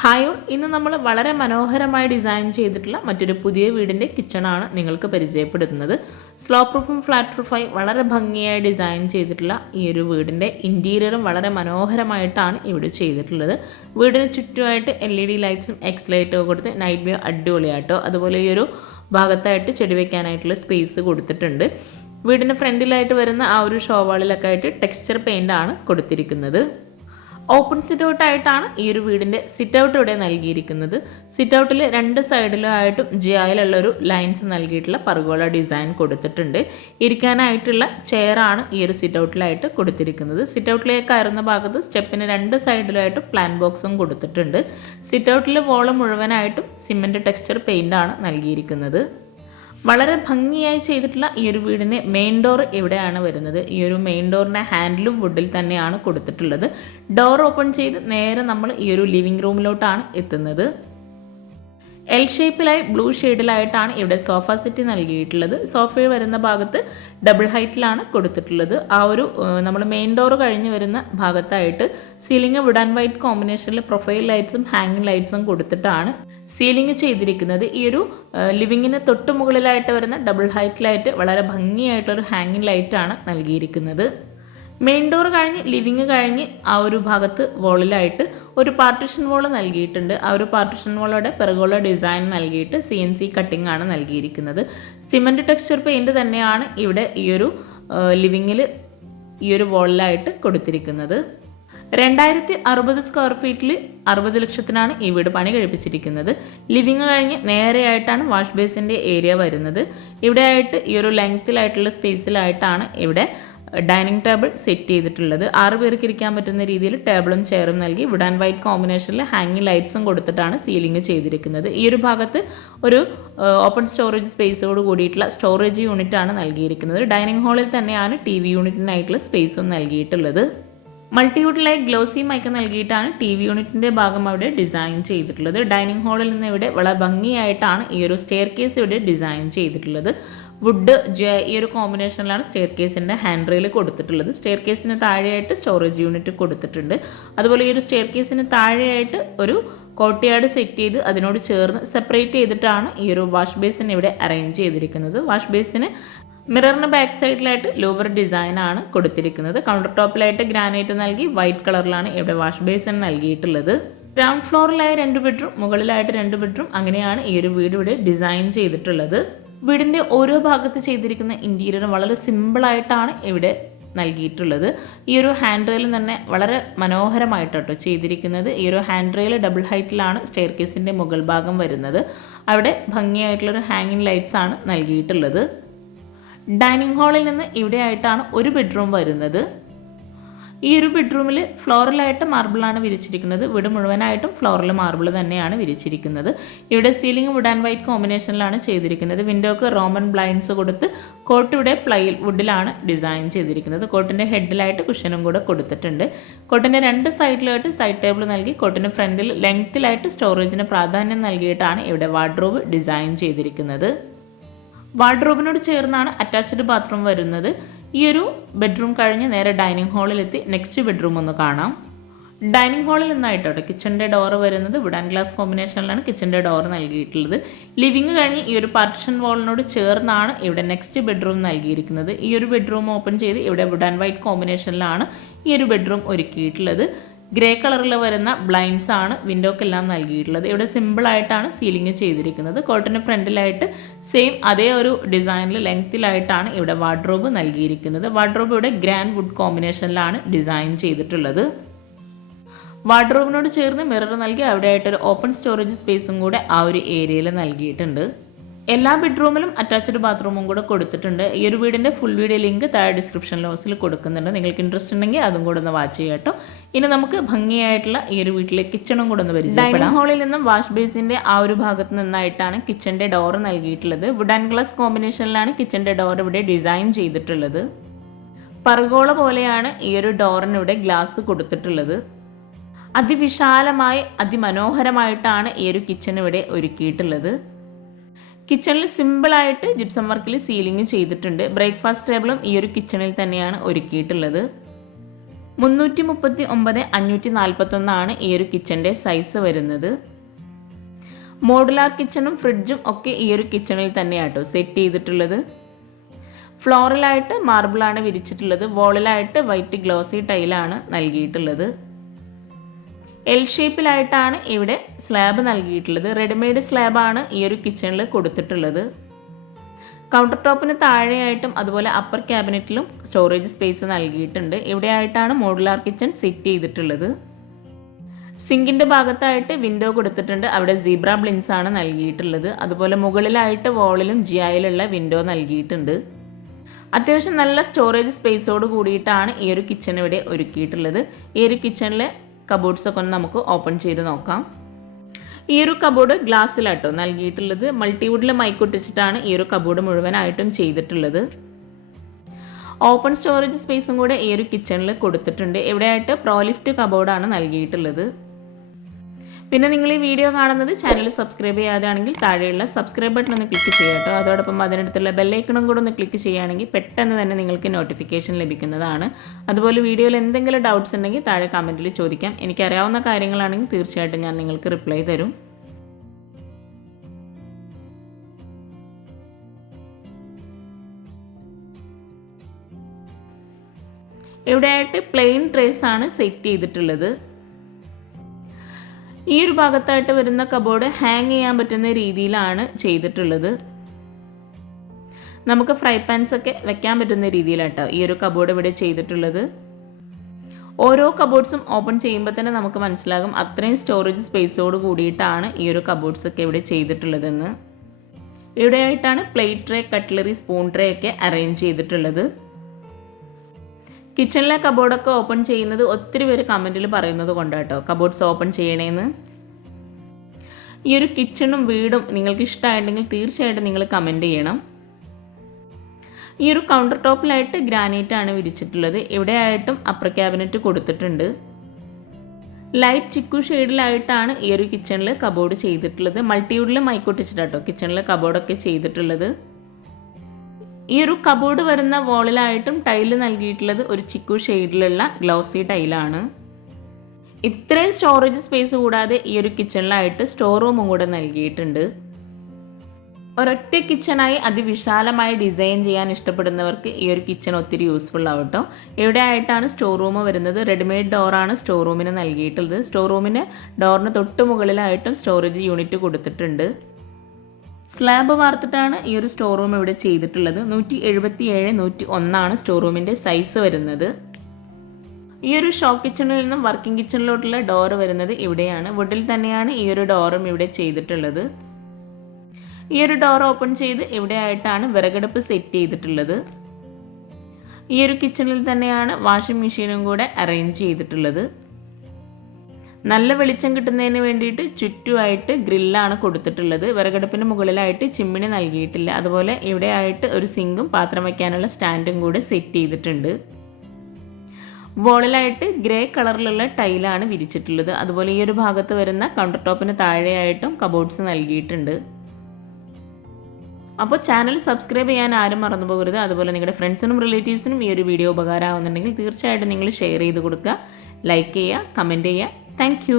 Hi all, ഇന്ന് നമ്മൾ വളരെ മനോഹരമായി ഡിസൈൻ ചെയ്തിട്ടുള്ള മറ്റൊരു പുതിയ വീടിൻ്റെ കിച്ചണാണ് നിങ്ങൾക്ക് പരിചയപ്പെടുത്തുന്നത്. സ്ലോ പ്രൂഫും ഫ്ലാറ്റ് പ്രൂഫായി വളരെ ഭംഗിയായി ഡിസൈൻ ചെയ്തിട്ടുള്ള ഈ ഒരു വീടിൻ്റെ ഇൻറ്റീരിയറും വളരെ മനോഹരമായിട്ടാണ് ഇവിടെ ചെയ്തിട്ടുള്ളത്. വീടിന് ചുറ്റുമായിട്ട് LED ലൈറ്റ്സും എക്സ് ലൈറ്റോ കൊടുത്ത് നൈറ്റ് വ്യൂ അടിപൊളിയായിട്ടോ, അതുപോലെ ഈ ഒരു ഭാഗത്തായിട്ട് ചെടി വയ്ക്കാനായിട്ടുള്ള സ്പേസ് കൊടുത്തിട്ടുണ്ട്. വീടിന് ഫ്രണ്ടിലായിട്ട് വരുന്ന ആ ഒരു ഷോവാളിലൊക്കെ ആയിട്ട് ടെക്സ്ചർ പെയിൻ്റാണ് കൊടുത്തിരിക്കുന്നത്. ഓപ്പൺ സിറ്റ് ഔട്ട് ആയിട്ടാണ് ഈ ഒരു വീടിൻ്റെ സിറ്റ് ഔട്ട് ഇവിടെ നൽകിയിരിക്കുന്നത്. സിറ്റ് ഔട്ടിൽ രണ്ട് സൈഡിലായിട്ടും ജിയായിലുള്ള ഒരു ലൈൻസ് നൽകിയിട്ടുള്ള പർഗോള ഡിസൈൻ കൊടുത്തിട്ടുണ്ട്. ഇരിക്കാനായിട്ടുള്ള ചെയറാണ് ഈ ഒരു സിറ്റ് ഔട്ടിലായിട്ട് കൊടുത്തിരിക്കുന്നത്. സിറ്റ് ഔട്ടിലേക്ക് കയറുന്ന ഭാഗത്ത് സ്റ്റെപ്പിന് രണ്ട് സൈഡിലായിട്ടും പ്ലാൻ ബോക്സും കൊടുത്തിട്ടുണ്ട്. സിറ്റ് ഔട്ടിൽ വോള് മുഴുവനായിട്ടും സിമെൻറ്റ് ടെക്സ്ചർ പെയിൻ്റാണ് നൽകിയിരിക്കുന്നത്. വളരെ ഭംഗിയായി ചെയ്തിട്ടുള്ള ഈ ഒരു വീടിൻ്റെ മെയിൻ ഡോർ ഇവിടെയാണ് വരുന്നത്. ഈ ഒരു മെയിൻ ഡോറിൻ്റെ ഹാൻഡിലും വുഡിൽ തന്നെയാണ് കൊടുത്തിട്ടുള്ളത്. ഡോർ ഓപ്പൺ ചെയ്ത് നേരെ നമ്മൾ ഈ ഒരു ലിവിംഗ് റൂമിലോട്ടാണ് എത്തുന്നത്. എൽ ഷേപ്പിലായി ബ്ലൂ ഷെയ്ഡിലായിട്ടാണ് ഇവിടെ സോഫ സെറ്റ് നൽകിയിട്ടുള്ളത്. സോഫയിൽ വരുന്ന ഭാഗത്ത് ഡബിൾ ഹൈറ്റിലാണ് കൊടുത്തിട്ടുള്ളത്. ആ ഒരു നമ്മൾ മെയിൻ ഡോർ കഴിഞ്ഞ് വരുന്ന ഭാഗത്തായിട്ട് സീലിംഗ് വുഡ് ആൻഡ് വൈറ്റ് കോമ്പിനേഷനിൽ പ്രൊഫൈൽ ലൈറ്റ്സും ഹാങ്ങിങ് ലൈറ്റ്സും കൊടുത്തിട്ടാണ് സീലിംഗ് ചെയ്തിരിക്കുന്നത്. ഈ ഒരു ലിവിങ്ങിന് തൊട്ട് മുകളിലായിട്ട് വരുന്ന ഡബിൾ ഹൈറ്റിലായിട്ട് വളരെ ഭംഗിയായിട്ടൊരു ഹാങ്ങിങ് ലൈറ്റാണ് നൽകിയിരിക്കുന്നത്. മെയിൻ ഡോർ കഴിഞ്ഞ് ലിവിങ് കഴിഞ്ഞ് ആ ഒരു ഭാഗത്ത് വോളിലായിട്ട് ഒരു പാർട്ടിഷൻ വോൾ നൽകിയിട്ടുണ്ട്. ആ ഒരു പാർട്ടിഷൻ വോളോടെ പെർഗോള ഡിസൈൻ നൽകിയിട്ട് CNC കട്ടിംഗ് ആണ് നൽകിയിരിക്കുന്നത്. സിമൻറ്റ് ടെക്സ്ചർ പെയിൻറ് തന്നെയാണ് ഇവിടെ ഈ ഒരു ലിവിങ്ങിൽ ഈ ഒരു വോളിലായിട്ട് കൊടുത്തിരിക്കുന്നത്. 2060 സ്ക്വയർ ഫീറ്റിൽ 60 ലക്ഷത്തിനാണ് ഈ വീട് പണി കഴിപ്പിച്ചിരിക്കുന്നത്. ലിവിങ് കഴിഞ്ഞ് നേരെയായിട്ടാണ് വാഷ് ബേസിൻ്റെ ഏരിയ വരുന്നത്. ഇവിടെ ആയിട്ട് ഈ ഒരു ലെങ്ത്തിലായിട്ടുള്ള സ്പേസിലായിട്ടാണ് ഇവിടെ ഡൈനിങ് ടേബിൾ സെറ്റ് ചെയ്തിട്ടുള്ളത്. 6 പേർക്ക് ഇരിക്കാൻ പറ്റുന്ന രീതിയിൽ ടേബിളും ചെയറും നൽകി വുഡ് ആൻഡ് വൈറ്റ് കോമ്പിനേഷനിൽ ഹാങ്ങിങ് ലൈറ്റ്സും കൊടുത്തിട്ടാണ് സീലിംഗ് ചെയ്തിരിക്കുന്നത്. ഈ ഒരു ഭാഗത്ത് ഒരു ഓപ്പൺ സ്റ്റോറേജ് സ്പേസോട് കൂടിയിട്ടുള്ള സ്റ്റോറേജ് യൂണിറ്റ് ആണ് നൽകിയിരിക്കുന്നത്. ഡൈനിങ് ഹാളിൽ തന്നെയാണ് TV യൂണിറ്റിനായിട്ടുള്ള സ്പേസും നൽകിയിട്ടുള്ളത്. മൾട്ടിവുഡിലായി ഗ്ലോസി മൈക്ക് നൽകിയിട്ടാണ് TV യൂണിറ്റിൻ്റെ ഭാഗം അവിടെ ഡിസൈൻ ചെയ്തിട്ടുള്ളത്. ഡൈനിങ് ഹാളിൽ നിന്ന് ഇവിടെ വളരെ ഭംഗിയായിട്ടാണ് ഈ ഒരു സ്റ്റെയർ കേസ് ഇവിടെ ഡിസൈൻ ചെയ്തിട്ടുള്ളത്. വുഡ് ഈ ഒരു കോമ്പിനേഷനിലാണ് സ്റ്റെയർ കേസിൻ്റെ ഹാൻഡ് റെയിൽ കൊടുത്തിട്ടുള്ളത്. സ്റ്റെയർ കേസിന് താഴെയായിട്ട് സ്റ്റോറേജ് യൂണിറ്റ് കൊടുത്തിട്ടുണ്ട്. അതുപോലെ ഈ ഒരു സ്റ്റെയർ കേസിന് താഴെയായിട്ട് ഒരു കോർട്ട്യാർഡ് സെറ്റ് ചെയ്ത് അതിനോട് ചേർന്ന് സെപ്പറേറ്റ് ചെയ്തിട്ടാണ് ഈ ഒരു വാഷ് ബേസിൻ ഇവിടെ അറേഞ്ച് ചെയ്തിരിക്കുന്നത്. വാഷ് ബേസിന് മിററിന് ബാക്ക് സൈഡിലായിട്ട് ലൂവർ ഡിസൈനാണ് കൊടുത്തിരിക്കുന്നത്. കൗണ്ടർ ടോപ്പിലായിട്ട് ഗ്രാനൈറ്റ് നൽകി വൈറ്റ് കളറിലാണ് ഇവിടെ വാഷ് ബേസിൻ നൽകിയിട്ടുള്ളത്. ഗ്രൗണ്ട് ഫ്ലോറിലായി 2 ബെഡ്റൂം, മുകളിലായിട്ട് 2 ബെഡ്റൂം, അങ്ങനെയാണ് ഈ ഒരു വീട് ഇവിടെ ഡിസൈൻ ചെയ്തിട്ടുള്ളത്. വീടിൻ്റെ ഓരോ ഭാഗത്ത് ചെയ്തിരിക്കുന്ന ഇൻറ്റീരിയർ വളരെ സിമ്പിളായിട്ടാണ് ഇവിടെ നൽകിയിട്ടുള്ളത്. ഈ ഒരു ഹാൻഡ് റെയിൽ തന്നെ വളരെ മനോഹരമായിട്ടോ ചെയ്തിരിക്കുന്നത്. ഈ ഒരു ഹാൻഡ് റെയിൽ ഡബിൾ ഹൈറ്റിലാണ് സ്റ്റെയർ കേസിൻ്റെ മുകൾ ഭാഗം വരുന്നത്. അവിടെ ഭംഗിയായിട്ടുള്ളൊരു ഹാങ്ങിങ് ലൈറ്റ്സ് ആണ് നൽകിയിട്ടുള്ളത്. ഡൈനിങ് ഹാളിൽ നിന്ന് ഇവിടെ ആയിട്ടാണ് ഒരു ബെഡ്റൂം വരുന്നത്. ഈ ഒരു ബെഡ്റൂമിൽ ഫ്ലോറിലായിട്ട് മാർബിളാണ് വിരിച്ചിരിക്കുന്നത്. വീട് മുഴുവനായിട്ടും ഫ്ലോറിൽ മാർബിൾ തന്നെയാണ് വിരിച്ചിരിക്കുന്നത്. ഇവിടെ സീലിംഗ് വുഡ് ആൻഡ് വൈറ്റ് കോമ്പിനേഷനിലാണ് ചെയ്തിരിക്കുന്നത്. വിൻഡോക്ക് റോമൻ ബ്ലൈൻഡ്സ് കൊടുത്ത് കോട്ട് ഇവിടെ പ്ലൈൽ വുഡിലാണ് ഡിസൈൻ ചെയ്തിരിക്കുന്നത്. കോട്ടിൻ്റെ ഹെഡിലായിട്ട് കുഷനും കൂടെ കൊടുത്തിട്ടുണ്ട്. കോട്ടിൻ്റെ 2 സൈഡിലായിട്ട് സൈഡ് ടേബിൾ നൽകി കോട്ടിൻ്റെ ഫ്രണ്ടിൽ ലെങ്ത്തിലായിട്ട് സ്റ്റോറേജിന് പ്രാധാന്യം നൽകിയിട്ടാണ് ഇവിടെ വാർഡ്രോബ് ഡിസൈൻ ചെയ്തിരിക്കുന്നത്. വാർഡ്രോബിനോട് ചേർന്നാണ് അറ്റാച്ച്ഡ് ബാത്റൂം വരുന്നത്. ഈ ഒരു ബെഡ്റൂം കഴിഞ്ഞ് നേരെ ഡൈനിങ് ഹാളിലെത്തി നെക്സ്റ്റ് ബെഡ്റൂം ഒന്ന് കാണാം. ഡൈനിങ് ഹാളിൽ നിന്നായിട്ടോ കിച്ചൻ്റെ ഡോർ വരുന്നത് വുഡ് ആൻഡ് ഗ്ലാസ് കോമ്പിനേഷനിലാണ് കിച്ചൻ്റെ ഡോർ നൽകിയിട്ടുള്ളത്. ലിവിങ് കഴിഞ്ഞ് ഈ ഒരു പാർട്ടിഷൻ വാളിനോട് ചേർന്നാണ് ഇവിടെ നെക്സ്റ്റ് ബെഡ്റൂം നൽകിയിരിക്കുന്നത്. ഈ ഒരു ബെഡ്റൂം ഓപ്പൺ ചെയ്ത് ഇവിടെ വുഡ് ആൻഡ് വൈറ്റ് കോമ്പിനേഷനിലാണ് ഈ ഒരു ബെഡ്റൂം ഒരുക്കിയിട്ടുള്ളത്. ഗ്രേ കളറിൽ വരുന്ന ബ്ലൈൻഡ്സ് ആണ് വിൻഡോക്കെല്ലാം നൽകിയിട്ടുള്ളത്. ഇവിടെ സിമ്പിളായിട്ടാണ് സീലിംഗ് ചെയ്തിരിക്കുന്നത്. കോട്ടിന് ഫ്രണ്ടിലായിട്ട് സെയിം അതേ ഒരു ഡിസൈനിൽ ലെങ്ത്തിലായിട്ടാണ് ഇവിടെ വാർഡ്രോബ് നൽകിയിരിക്കുന്നത്. വാർഡ്രോബ് ഇവിടെ ഗ്രാൻഡ് വുഡ് കോമ്പിനേഷനിലാണ് ഡിസൈൻ ചെയ്തിട്ടുള്ളത്. വാർഡ്രോബിനോട് ചേർന്ന് മിറർ നൽകി അവിടെയായിട്ടൊരു ഓപ്പൺ സ്റ്റോറേജ് സ്പേസും കൂടെ ആ ഒരു ഏരിയയിൽ നൽകിയിട്ടുണ്ട്. എല്ലാ ബെഡ്റൂമിലും അറ്റാച്ച്ഡ് ബാത്റൂമും കൂടെ കൊടുത്തിട്ടുണ്ട്. ഈ ഒരു വീടിൻ്റെ ഫുൾ വീഡിയോ ലിങ്ക് താഴെ ഡിസ്ക്രിപ്ഷൻ ബോക്സിൽ കൊടുക്കുന്നുണ്ട്. നിങ്ങൾക്ക് ഇൻട്രസ്റ്റ് ഉണ്ടെങ്കിൽ അതും കൂടെ ഒന്ന് വാച്ച് ചെയ്യാം കേട്ടോ. ഇനി നമുക്ക് ഭംഗിയായിട്ടുള്ള ഈ ഒരു വീട്ടിലെ കിച്ചണും കൂടെ ഒന്ന് പരിചയപ്പെടാം. ഡൈനിങ് ഹാളിൽ നിന്നും വാഷ് ബേസിൻ്റെ ആ ഒരു ഭാഗത്ത് നിന്നായിട്ടാണ് കിച്ചൻ്റെ ഡോർ നൽകിയിട്ടുള്ളത്. വുഡ് ആൻഡ് ഗ്ലാസ് കോമ്പിനേഷനിലാണ് കിച്ചൻ്റെ ഡോർ ഇവിടെ ഡിസൈൻ ചെയ്തിട്ടുള്ളത്. പർഗോള പോലെയാണ് ഈ ഒരു ഡോറിന് ഇവിടെ ഗ്ലാസ് കൊടുത്തിട്ടുള്ളത്. അതിവിശാലമായി അതിമനോഹരമായിട്ടാണ് ഈ ഒരു കിച്ചൺ ഇവിടെ ഒരുക്കിയിട്ടുള്ളത്. കിച്ചണിൽ സിമ്പിളായിട്ട് ജിപ്സം വർക്കിൽ സീലിംഗ് ചെയ്തിട്ടുണ്ട്. ബ്രേക്ക്ഫാസ്റ്റ് ടേബിളും ഈ ഒരു കിച്ചണിൽ തന്നെയാണ് ഒരുക്കിയിട്ടുള്ളത്. 339/541 ഈ ഒരു കിച്ചൻ്റെ സൈസ് വരുന്നത്. മോഡുലാർ കിച്ചണും ഫ്രിഡ്ജും ഒക്കെ ഈ ഒരു കിച്ചണിൽ തന്നെയാട്ടോ സെറ്റ് ചെയ്തിട്ടുള്ളത്. ഫ്ലോറിലായിട്ട് മാർബിളാണ് വിരിച്ചിട്ടുള്ളത്. വോളിലായിട്ട് വൈറ്റ് ഗ്ലോസി ടൈലാണ് നൽകിയിട്ടുള്ളത്. എൽ ഷേപ്പിലായിട്ടാണ് ഇവിടെ സ്ലാബ് നൽകിയിട്ടുള്ളത്. റെഡിമെയ്ഡ് സ്ലാബാണ് ഈ ഒരു കിച്ചണിൽ കൊടുത്തിട്ടുള്ളത്. കൗണ്ടർ ടോപ്പിന് താഴെയായിട്ടും അതുപോലെ അപ്പർ ക്യാബിനറ്റിലും സ്റ്റോറേജ് സ്പേസ് നൽകിയിട്ടുണ്ട്. ഇവിടെയായിട്ടാണ് മോഡുലാർ കിച്ചൺ സെറ്റ് ചെയ്തിട്ടുള്ളത്. സിങ്കിൻ്റെ ഭാഗത്തായിട്ട് വിൻഡോ കൊടുത്തിട്ടുണ്ട്. അവിടെ സീബ്ര ബ്ലിൻസ് ആണ് നൽകിയിട്ടുള്ളത്. അതുപോലെ മുകളിലായിട്ട് വോളിലും ജിയായിലുള്ള വിൻഡോ നൽകിയിട്ടുണ്ട്. അത്യാവശ്യം നല്ല സ്റ്റോറേജ് സ്പേസോട് കൂടിയിട്ടാണ് ഈ ഒരു കിച്ചൺ ഇവിടെ ഒരുക്കിയിട്ടുള്ളത്. ഈ ഒരു കിച്ചണിലെ കബോർഡ്സൊക്കെ ഒന്ന് നമുക്ക് ഓപ്പൺ ചെയ്ത് നോക്കാം. ഈ ഒരു കബോർഡ് ഗ്ലാസ്സിലാട്ടോ നൽകിയിട്ടുള്ളത്. മൾട്ടിവുഡിൽ മൈക്കൊട്ടിച്ചിട്ടാണ് ഈ ഒരു കബോർഡ് മുഴുവനായിട്ടും ചെയ്തിട്ടുള്ളത്. ഓപ്പൺ സ്റ്റോറേജ് സ്പേസും കൂടെ ഈ ഒരു കിച്ചണിൽ കൊടുത്തിട്ടുണ്ട്. ഇവിടെയായിട്ട് പ്രോലിഫ്റ്റ് കബോർഡാണ് നൽകിയിട്ടുള്ളത്. പിന്നെ നിങ്ങൾ ഈ വീഡിയോ കാണുന്നത് ചാനൽ സബ്സ്ക്രൈബ് ചെയ്യാതെയാണെങ്കിൽ താഴെയുള്ള സബ്സ്ക്രൈബ് ബട്ടൺ ഒന്ന് ക്ലിക്ക് ചെയ്യുക കേട്ടോ. അതോടൊപ്പം അതിനടുത്തുള്ള ബെല്ലൈക്കണും കൂടെ ഒന്ന് ക്ലിക്ക് ചെയ്യുകയാണെങ്കിൽ പെട്ടെന്ന് തന്നെ നിങ്ങൾക്ക് നോട്ടിഫിക്കേഷൻ ലഭിക്കുന്നതാണ്. അതുപോലെ വീഡിയോയിൽ എന്തെങ്കിലും ഡൗട്ട്സ് ഉണ്ടെങ്കിൽ താഴെ കമൻറ്റിൽ ചോദിക്കാം. എനിക്കറിയാവുന്ന കാര്യങ്ങളാണെങ്കിൽ തീർച്ചയായിട്ടും ഞാൻ നിങ്ങൾക്ക് റിപ്ലൈ തരും. ഇവിടെയായിട്ട് പ്ലെയിൻ ട്രേസ് ആണ് സെറ്റ് ചെയ്തിട്ടുള്ളത്. ഈ ഒരു ഭാഗത്തായിട്ട് വരുന്ന കബോർഡ് ഹാങ് ചെയ്യാൻ പറ്റുന്ന രീതിയിലാണ് ചെയ്തിട്ടുള്ളത്. നമുക്ക് ഫ്രൈ പാൻസ് ഒക്കെ വെക്കാൻ പറ്റുന്ന രീതിയിലാട്ടോ ഈ ഒരു കബോർഡ് ഇവിടെ ചെയ്തിട്ടുള്ളത്. ഓരോ കബോർഡ്സും ഓപ്പൺ ചെയ്യുമ്പോൾ തന്നെ നമുക്ക് മനസ്സിലാകും അത്രയും സ്റ്റോറേജ് സ്പേസോട് കൂടിയിട്ടാണ് ഈ ഒരു കബോർഡ്സ് ഒക്കെ ഇവിടെ ചെയ്തിട്ടുള്ളതെന്ന്. ഇവിടെയായിട്ടാണ് plate tray, cutlery, spoon tray ഒക്കെ അറേഞ്ച് ചെയ്തിട്ടുള്ളത്. കിച്ചണിലെ കബോർഡൊക്കെ ഓപ്പൺ ചെയ്യുന്നത് ഒത്തിരി പേര് കമൻറ്റിൽ പറയുന്നത് കൊണ്ടാട്ടോ കബോർഡ്സ് ഓപ്പൺ ചെയ്യണേന്ന്. ഈ ഒരു കിച്ചണും വീടും നിങ്ങൾക്ക് ഇഷ്ടമായിട്ടുണ്ടെങ്കിൽ തീർച്ചയായിട്ടും നിങ്ങൾ കമൻറ്റ് ചെയ്യണം. ഈ ഒരു കൗണ്ടർ ടോപ്പിലായിട്ട് ഗ്രാനൈറ്റ് ആണ് വിരിച്ചിട്ടുള്ളത്. ഇവിടെയായിട്ടും അപ്പർ ക്യാബിനറ്റ് കൊടുത്തിട്ടുണ്ട്. ലൈറ്റ് ചിക്കു ഷെയ്ഡിലായിട്ടാണ് ഈ ഒരു കിച്ചണിൽ കബോർഡ് ചെയ്തിട്ടുള്ളത്. മൾട്ടിവുഡിൽ മൈക്കൊട്ടിച്ചിട്ടാട്ടോ കിച്ചണിൽ കബോർഡൊക്കെ ചെയ്തിട്ടുള്ളത്. ഈ ഒരു കബോർഡ് വരുന്ന വോളിലായിട്ടും ടൈല് നൽകിയിട്ടുള്ളത് ഒരു ചിക്കു ഷെയ്ഡിലുള്ള ഗ്ലോസി ടൈലാണ്. ഇത്രയും സ്റ്റോറേജ് സ്പേസ് കൂടാതെ ഈ ഒരു കിച്ചണിലായിട്ട് സ്റ്റോർ റൂമും കൂടെ നൽകിയിട്ടുണ്ട്. ഒരൊറ്റ കിച്ചണായി അതിവിശാലമായി ഡിസൈൻ ചെയ്യാൻ ഇഷ്ടപ്പെടുന്നവർക്ക് ഈ ഒരു കിച്ചൺ ഒത്തിരി യൂസ്ഫുൾ ആവും കേട്ടോ. ഇവിടെ ആയിട്ടാണ് സ്റ്റോർ റൂം വരുന്നത്. റെഡിമെയ്ഡ് ഡോറാണ് സ്റ്റോർ റൂമിന് നൽകിയിട്ടുള്ളത്. സ്റ്റോർ റൂമിന് ഡോറിന് തൊട്ട് മുകളിലായിട്ടും സ്റ്റോറേജ് യൂണിറ്റ് കൊടുത്തിട്ടുണ്ട്. സ്ലാബ് വാർത്തിട്ടാണ് ഈ ഒരു സ്റ്റോർ റൂം ഇവിടെ ചെയ്തിട്ടുള്ളത്. 177/101 സ്റ്റോർ റൂമിൻ്റെ സൈസ് വരുന്നത്. ഈ ഒരു ഷോ കിച്ചണിൽ നിന്നും വർക്കിംഗ് കിച്ചണിലോട്ടുള്ള ഡോറ് വരുന്നത് ഇവിടെയാണ്. വുഡിൽ തന്നെയാണ് ഈ ഒരു ഡോറും ഇവിടെ ചെയ്തിട്ടുള്ളത്. ഈ ഒരു ഡോർ ഓപ്പൺ ചെയ്ത് ഇവിടെ ആയിട്ടാണ് വിറകടുപ്പ് സെറ്റ് ചെയ്തിട്ടുള്ളത്. ഈ ഒരു കിച്ചണിൽ തന്നെയാണ് വാഷിംഗ് മെഷീനും കൂടെ അറേഞ്ച് ചെയ്തിട്ടുള്ളത്. നല്ല വെളിച്ചം കിട്ടുന്നതിന് വേണ്ടിയിട്ട് ചുറ്റുമായിട്ട് ഗ്രില്ലാണ് കൊടുത്തിട്ടുള്ളത്. വിറകടുപ്പിന് മുകളിലായിട്ട് ചിമ്മിണി നൽകിയിട്ടില്ല. അതുപോലെ ഇവിടെ ആയിട്ട് ഒരു സിങ്കും പാത്രം വയ്ക്കാനുള്ള സ്റ്റാൻഡും കൂടെ സെറ്റ് ചെയ്തിട്ടുണ്ട്. വോളിലായിട്ട് ഗ്രേ കളറിലുള്ള ടൈലാണ് വിരിച്ചിട്ടുള്ളത്. അതുപോലെ ഈ ഒരു ഭാഗത്ത് വരുന്ന കൗണ്ടർ ടോപ്പിന് താഴെയായിട്ടും കബോർഡ്സ് നൽകിയിട്ടുണ്ട്. അപ്പോൾ ചാനൽ സബ്സ്ക്രൈബ് ചെയ്യാൻ ആരും മറന്നു പോകരുത്. അതുപോലെ നിങ്ങളുടെ ഫ്രണ്ട്സിനും റിലേറ്റീവ്സിനും ഈ ഒരു വീഡിയോ ഉപകാരമാകുന്നുണ്ടെങ്കിൽ തീർച്ചയായിട്ടും നിങ്ങൾ ഷെയർ ചെയ്ത് കൊടുക്കുക, ലൈക്ക് ചെയ്യുക, കമൻറ്റ് ചെയ്യുക. Thank you.